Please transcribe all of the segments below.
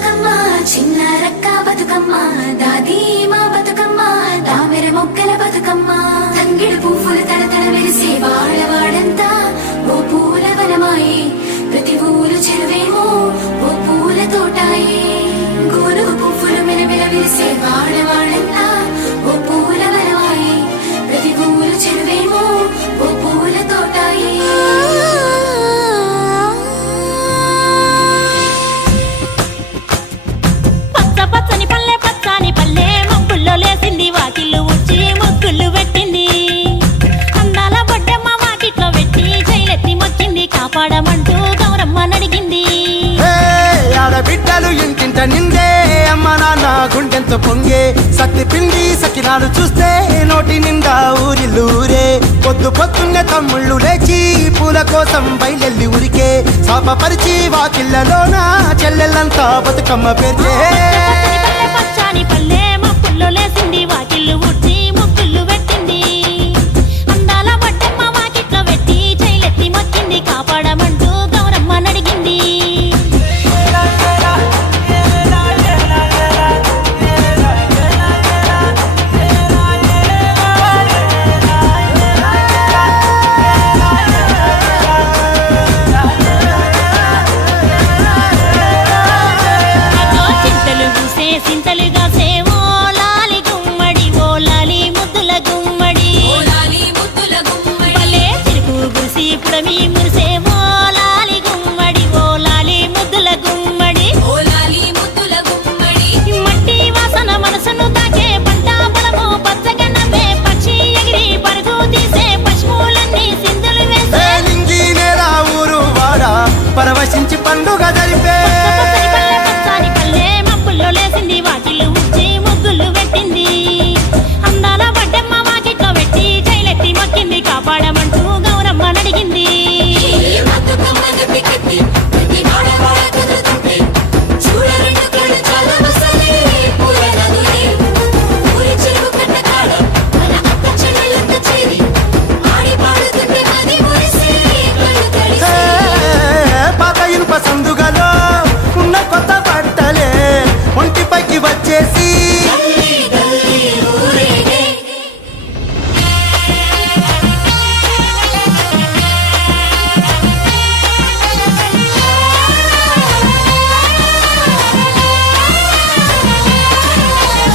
బతుకమ్మ చిన్న రక్క బతుకమ్మ దాది మా బతుకమ్మ దామెర మొక్కల బతుకమ్మ తంగిడు పువ్వులు తడతడ మెరిసే వాడవాడంతా ఓ పూల వనమాయే ప్రతి ఊరు చెరువేమో ఓ పూల తోటాయే గోరు పువ్వులు మెలమెల మెరిసే వాడవాడంతా ఓ పూల వనమాయే ప్రతి ఊరు చెరువేమో ఓ పూల తోటాయే పచ్చని పల్లె పచ్చని పల్లె మబ్బుల్లో లేసింది వాకిళ్ళు ఉచ్చి ముగ్గులు పెట్టింది అందాల బొడ్డమ్మ వాకిట్లో పెట్టి జైలెత్తి మొక్కింది కాపాడమంటూ గౌరమ్మ నడిగింది ఆడబిడ్డలు ఇంటింట నిందే అమ్మ నాన్న గుండెంతో పొంగే సత్తి పిండి సకినాలు చూస్తే నోటి నిండా ఊరిల్లూరే పొద్దు పొద్దున్నే తమ్ముళ్ళు లేచి పూల కోసం బయలెల్లి ఉరికే శాపపరిచి వాకిళ్ళలోన చెల్లెళ్ళంతా బతుకమ్మ పేర్చే పచ్చని పల్లె మబ్బుల్లో లేసింది వాకిళ్ళు ఉచ్చి ముగ్గులు పెట్టింది అందాల బొడ్డమ్మ వాకిట్లో పెట్టి జైలెత్తి మొక్కింది కాపాడమంటూ గౌరమ్మ నడిగింది సింతలుగా సేవో లాలి గుమ్మడి ఓ లాలి ముద్దుల గుమ్మడి భలే చిరుకు గురిసి పుడమి మురిసేవో లాలి గుమ్మడి ఓ లాలి ముద్దుల గుమ్మడి మట్టి వాసన మనసును తాకే పంట పొలము పచ్చగా నవ్వే పక్షి ఎగిరి పరుగు తీసే పశువులన్నీ సింధులు వేసే నింగి నేల ఊరు వాడ పరవశించి పండుగ జరిపే పచ్చని పల్లె మబ్బుల్లో లేసింది వాకిళ్ళు ఉచ్చి ముగ్గులు పెట్టింది అందాల బొడ్డమ్మ వాకిట్లో పెట్టి జైలెత్తి మొక్కింది కాపాడమంటూ గౌరమ్మ నడిగింది పాత ఇనుప సందుగలో ఉన్న కొత్త బట్టలే ఒంటిపైకి వచ్చేసి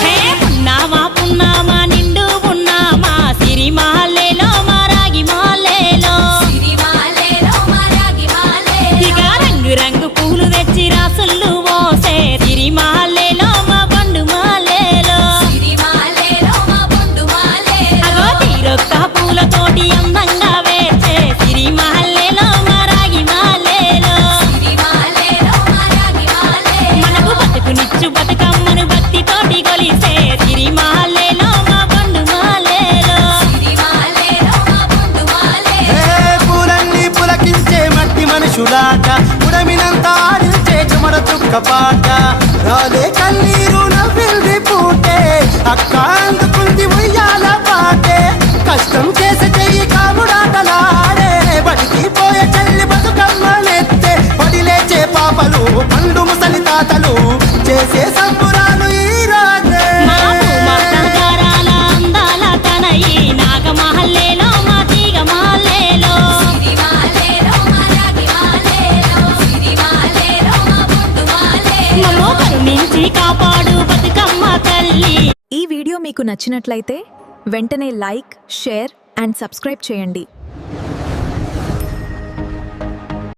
హే పున్నామా పున్నామా నిండు పున్నామా సిరి మహల్లేలో మా రాగి మహల్లేలో ఇక రంగు రంగు పూలు తెచ్చి రాసులు మోసే సిరి మహల్లేలో మా పండు మహల్లేలో అగో తీరొక్క పూలతోటి అందంగా వేచే సిరి మహల్లేలో మా రాగి మహల్లేలో మనకు బతుకునిచ్చు బతుకమ్మను భక్తితోటి కొలిసే సిరి మహల్లేలో మా పండు మహల్లేలో పూలన్నీ పులకించే మట్టి మనుషులాట ఉడమినంత ఆడించే చెమర చుక్క పాట రాలే కన్నీరు నవ్వింది పూటే అక్క అందుకుంది ఉయ్యాల పాటే కష్టం చేసే చెయ్యి కాముడాటలాడే బడికి పోయే చెల్లి బతుకమ్మనెత్తే పడి లేచే పాపలు పండు ముసలి తాతలు చేసే సంబురాలు ఈ రాజే మా భూమాతాగారాల అందాల తనయి నాగ మహల్లేలో మా తీగ మహల్లేలో మమ్మో కరుణించి కాపాడు బతుకమ్మ తల్లి. ఈ వీడియో మీకు నచ్చినట్లయితే వెంటనే లైక్, షేర్ అండ్ సబ్స్క్రైబ్ చేయండి.